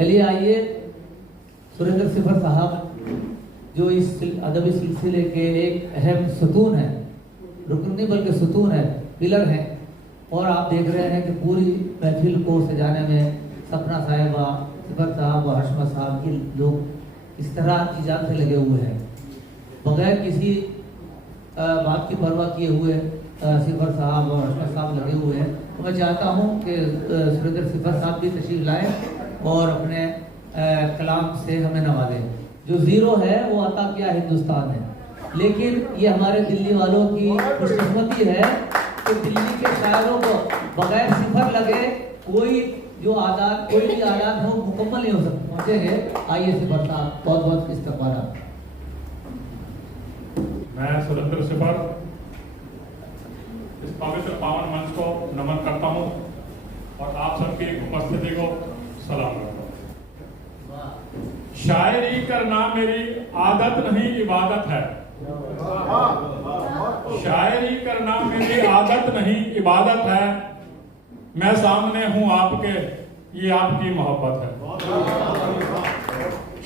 चलिए आइए, सुरेंद्र सिफर साहब जो इस अदबी सिलसिले के एक अहम सतून है, रुकन नहीं बल्कि सतून है, पिलर है। और आप देख रहे हैं कि पूरी महफिल को सजाने में सपना साहिबा, सिफर साहब और हशमा साहब के लोग इस तरह की जान से लगे हुए हैं, बगैर किसी बात की परवाह किए हुए सिफर साहब और हशमा साहब लगे हुए हैं। तो मैं चाहता हूँ कि सुरेंद्र सिफर साहब भी तशरीफ लाएं और अपने कलाम से हमें नवाजें। जो ज़ीरो है वो आता क्या हिंदुस्तान है, लेकिन ये हमारे दिल्ली वालों की खुशकिस्मती है कि दिल्ली के शायरों को बगैर सिफर लगे कोई जो आदात, कोई भी आदात हो मुकम्मल नहीं हो सकते हैं। आइए सिफर साहब, बहुत बहुत इस्तकबाल। मैं सुरेंद्र सिफर इस पवित्र पावन मंच को नमन करता हूँ और आप सबकी उपस्थिति को सलाम करता हूँ। शायरी करना मेरी आदत नहीं, इबादत है। शायरी करना मेरी आदत नहीं, इबादत है। मैं सामने हूँ आपके, ये आपकी मोहब्बत है।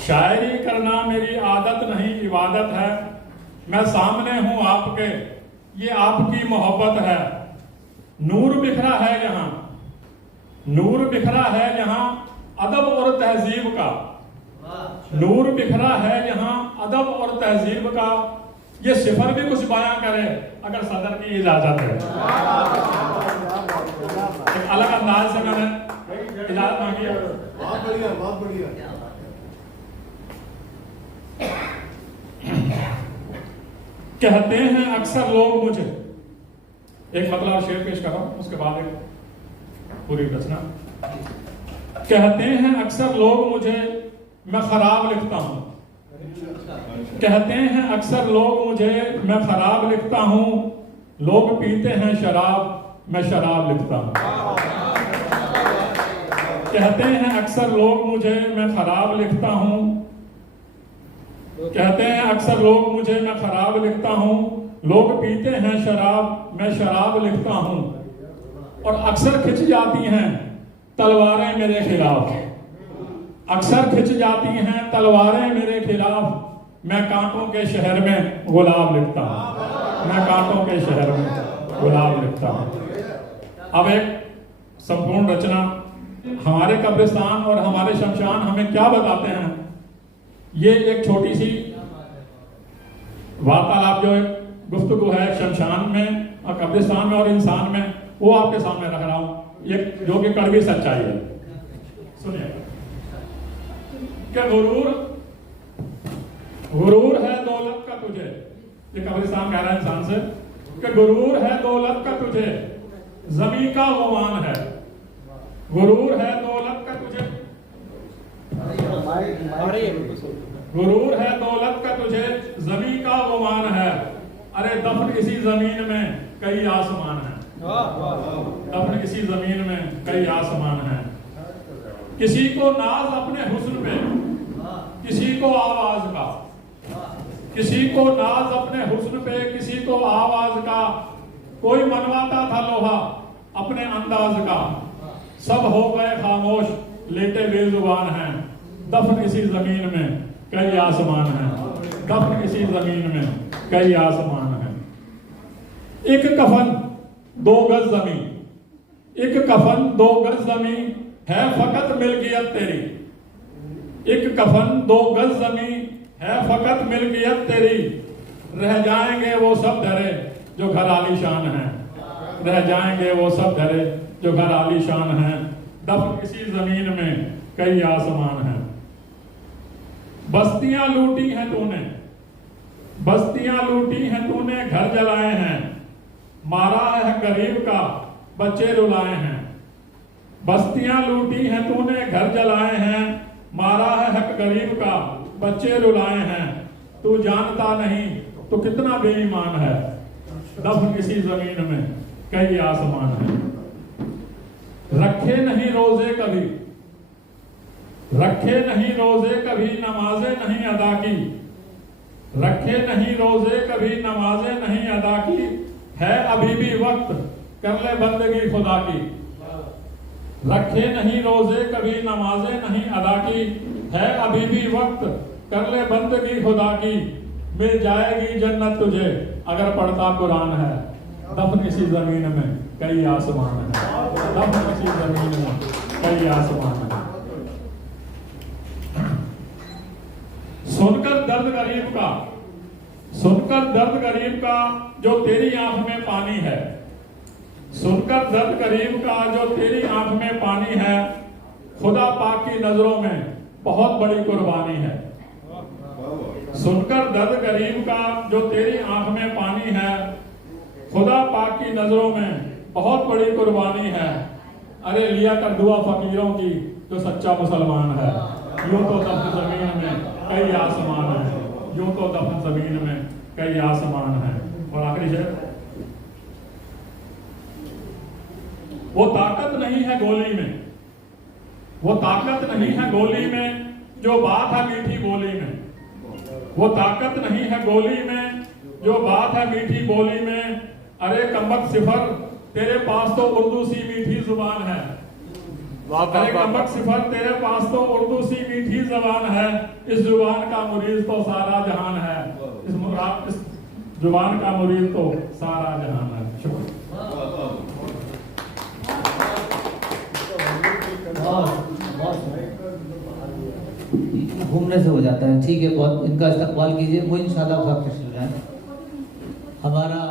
शायरी करना मेरी आदत नहीं, इबादत है। मैं सामने हूँ आपके, ये आपकी मोहब्बत है। नूर बिखरा है यहाँ, नूर बिखरा है यहाँ अदब और तहजीब का। नूर बिखरा है यहाँ अदब और तहजीब का। ये सिफर भी कुछ बयां करे अगर सदर की इजाजत है। एक अलग अंदाज से मैंने इजाजत मांगी है। बहुत बढ़िया, बहुत बढ़िया। कहते हैं अक्सर लोग मुझे, एक मतलब और शेर पेश कर रहा हूं, उसके बाद एक पूरी रचना। कहते हैं अक्सर लोग मुझे, मैं खराब लिखता हूं। कहते हैं अक्सर लोग मुझे, मैं खराब लिखता हूं। लोग पीते हैं शराब, मैं शराब लिखता हूं। कहते हैं अक्सर लोग मुझे, मैं खराब लिखता हूं। कहते हैं अक्सर लोग मुझे, मैं खराब लिखता हूं। लोग पीते हैं शराब, मैं शराब लिखता हूं। और अक्सर खिंच जाती हैं तलवारें मेरे खिलाफ। अक्सर खिंच जाती हैं तलवारें मेरे खिलाफ। मैं कांटों के शहर में गुलाब लिखता हूं। मैं कांटों के शहर में गुलाब लिखता हूं। अब एक संपूर्ण रचना, हमारे कब्रिस्तान और हमारे शमशान हमें क्या बताते हैं। ये एक छोटी सी वार्तालाप, जो एक गुफ्तगू है शमशान में और कब्रिस्तान में और इंसान में, वो आपके सामने रख रहा हूं, ये जो कि कड़वी सच्चाई है। सुनिए कि गुरूर है दौलत का तुझे, ये कब्रिस्तान कह रहा है इंसान से, कि गुरूर है दौलत का तुझे, जमी का गुमान है। गुरूर है दौलत का तुझे, गुरूर है दौलत का तुझे, जमी का गुमान है। अरे दफन इसी जमीन में कई आसमान है। दफन इसी जमीन में कई आसमान है। किसी को नाज अपने हुस्न पे, किसी को आवाज का, किसी को नाज अपने हुस्न पे, किसी को आवाज का। कोई मनवाता था लोहा अपने अंदाज का। सब हो गए खामोश, लेटे बेजुबान हैं। दफन इसी जमीन में कई आसमान हैं। दफन इसी जमीन में कई आसमान हैं। एक कफन दो गज जमीन, एक कफन दो गज जमीन है फकत मिल्कियत तेरी। एक कफन दो गज जमीन है फकत मिल्कियत तेरी। रह जाएंगे वो सब धरे जो घर आलीशान हैं। रह जाएंगे वो सब धरे जो घर आलीशान हैं। दफन इसी जमीन में कई आसमान हैं। बस्तियां लूटी हैं तूने, बस्तियां लूटी हैं तूने, घर जलाए हैं। मारा है गरीब का, बच्चे रुलाए हैं। बस्तियां लूटी हैं तूने, घर जलाए हैं। मारा है हक गरीब का, बच्चे रुलाए हैं। तू जानता नहीं तो कितना बेईमान है। दफन इसी जमीन में कई आसमान है। रखे नहीं रोजे कभी, रखे नहीं रोजे कभी, नमाजें नहीं अदा की। रखे नहीं रोजे कभी, नमाजें नहीं अदा की। है अभी भी वक्त, कर ले बंदगी खुदा की। रखे नहीं रोजे कभी नमाजें नहीं अदा की, है अभी भी वक्त कर ले बंदगी खुदा की, मिल जाएगी जन्नत तुझे अगर पढ़ता कुरान है। दफन इसी जमीन में कई आसमान है, दफन इसी जमीन में कई आसमान है। सुनकर दर्द गरीब का, सुनकर दर्द गरीब का जो तेरी आंख में पानी है, सुनकर दर्द गरीब का जो तेरी आंख में पानी है, खुदा पाक की नजरों में बहुत बड़ी कुर्बानी है। सुनकर दर्द गरीब का जो तेरी आंख में पानी है, खुदा पाक की नजरों में बहुत बड़ी कुर्बानी है। अरे लिया कर दुआ फकीरों की जो सच्चा मुसलमान है। यूं तो दफन जमीन में कई आसमान है, यूं तो दफन जमीन में कई आसमान है। और आखिरी शेर, वो ताकत नहीं है गोली में, वो ताकत नहीं है गोली में जो बात है मीठी बोली में, वो ताकत नहीं है गोली में जो बात है मीठी बोली में। अरे कमबख्त सिफर तेरे पास तो उर्दू सी मीठी जुबान है, अरे कमबख्त सिफर तेरे पास तो उर्दू सी मीठी जुबान है। इस जुबान का मुरीद तो सारा जहान है, इस जुबान का मुरीद तो सारा जहान है। शुक्रिया। घूमने से हो जाता है, ठीक है। बहुत इनका इस्तकबाल कीजिए, वो इंशाल्लाह हमारा